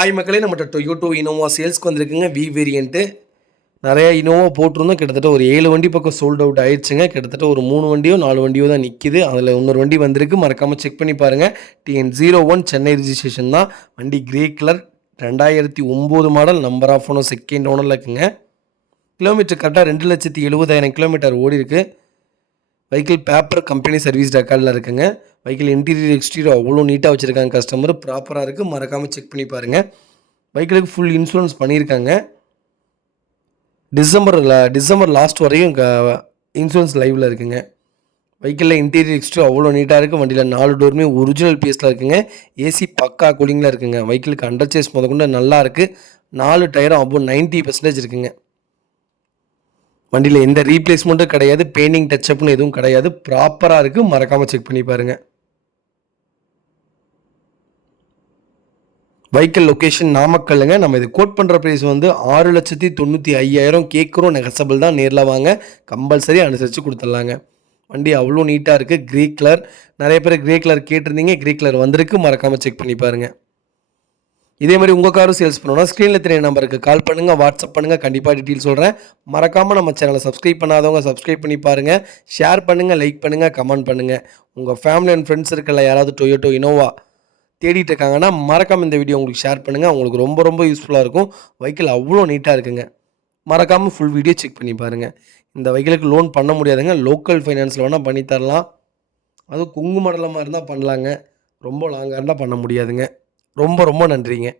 Hi மக்களே, நம்மகிட்ட Toyota Innova சேல்ஸ்க்கு வந்திருக்குங்க. வி வேரியண்ட்டு நிறைய இனோவா போட்டிருந்தோம். கிட்டத்தட்ட ஒரு 7 வண்டி பக்கம் சோல்ட் அவுட் ஆயிடுச்சுங்க. கிட்டத்தட்ட ஒரு 3 வண்டியோ 4 வண்டியோ தான் நிற்கிது. அதில் இன்னொரு வண்டி வந்திருக்கு. மறக்காமல் செக் பண்ணி பாருங்கள். TN01 சென்னை ரிஜிஸ்ட்ரேஷன் தான். வண்டி grey colour, 2009 model, number of owner second ஓனரில் இருக்குங்க. கிலோமீட்டர் கரெக்டாக 2,70,000 கிலோமீட்டர் ஓடி இருக்குது. வெஹிக்கிள் பேப்பர் கம்பெனி சர்வீஸ் ரெக்கார்டில் இருக்குங்க. வெஹிக்கிள் இன்டீரியர் எக்ஸ்டீரியர் அவ்வளோ நீட்டாக வச்சுருக்காங்க. கஸ்டமர் ப்ராப்பராக இருக்குது. மறக்காமல் செக் பண்ணி பாருங்கள். வெஹிக்கிளுக்கு ஃபுல் இன்சூரன்ஸ் பண்ணியிருக்காங்க. டிசம்பர் லாஸ்ட் வரையும் இன்சூரன்ஸ் லைவில் இருக்குங்க. வெஹிக்கிளில் இன்டீரியர் எக்ஸ்டீரியர் அவ்வளோ நீட்டாக இருக்குது. வண்டியில் 4 டோருமே ஒரிஜினல் பீஸில் இருக்குங்க. ஏசி பக்கா கூலிங்கில் இருக்குங்க. வெஹிக்கிளுக்கு அண்டர் சேஸ் முதற்கொண்டு நல்லா இருக்குது. 4 டயரும் அபோவ் 90% இருக்குங்க. வண்டியில் எந்த ரீப்ளேஸ்மெண்ட்டும் கிடையாது. பெயிண்டிங் டச்சப்னு எதுவும் கிடையாது. ப்ராப்பராக இருக்குது. மறக்காமல் செக் பண்ணி பாருங்கள். வெஹிக்கிள் லொக்கேஷன் நாமக்கல்லுங்க. நம்ம இது கோட் பண்ணுற ப்ரைஸ் வந்து 6,95,000 கேட்குறோம். நெகசபிள் தான். நேரில் வாங்க, கம்பல்சரி அனுசரித்து கொடுத்துட்லாங்க. வண்டி அவ்வளோ நீட்டாக இருக்குது. க்ரே கலர், நிறைய பேர் க்ரே கலர் கேட்டிருந்தீங்க. க்ரே கலர் வந்திருக்கு. மறக்காமல் செக் பண்ணி பாருங்கள். இதே மாதிரி உங்கள் காரும் சேல்ஸ் பண்ணணும்னா ஸ்க்ரீனில் தெரிய நம்பருக்கு கால் பண்ணுங்கள், வாட்ஸ்அப் பண்ணுங்கள். கண்டிப்பாக டீட்டெயில் சொல்கிறேன். மறக்காமல் நம்ம சேனலை சப்ஸ்கிரைப் பண்ணாதவங்க சப்ஸ்கிரைப் பண்ணி பாருங்கள். ஷேர் பண்ணுங்கள், லைக் பண்ணுங்கள், கமெண்ட் பண்ணுங்கள். உங்கள் ஃபேமிலி அண்ட் ஃப்ரெண்ட்ஸ் இருக்கல யாராவது டொயோட்டோ இனோவா தேடிட்டு இருக்காங்கன்னா மறக்காமல் இந்த வீடியோ உங்களுக்கு ஷேர் பண்ணுங்கள். உங்களுக்கு ரொம்ப ரொம்ப யூஸ்ஃபுல்லாக இருக்கும். வெஹிக்கிள் அவ்வளோ நீட்டாக இருக்குங்க. மறக்காமல் ஃபுல் வீடியோ செக் பண்ணி பாருங்கள். இந்த வெஹிக்கிளுக்கு லோன் பண்ண முடியாதுங்க. லோக்கல் ஃபைனான்ஸில் வேணால் பண்ணி தரலாம். அதுவும் குங்கு மடலமாக இருந்தால் பண்ணலாங்க. ரொம்ப லாங்காக இருந்தால் பண்ண முடியாதுங்க. ரொம்ப ரொம்ப நன்றிங்க.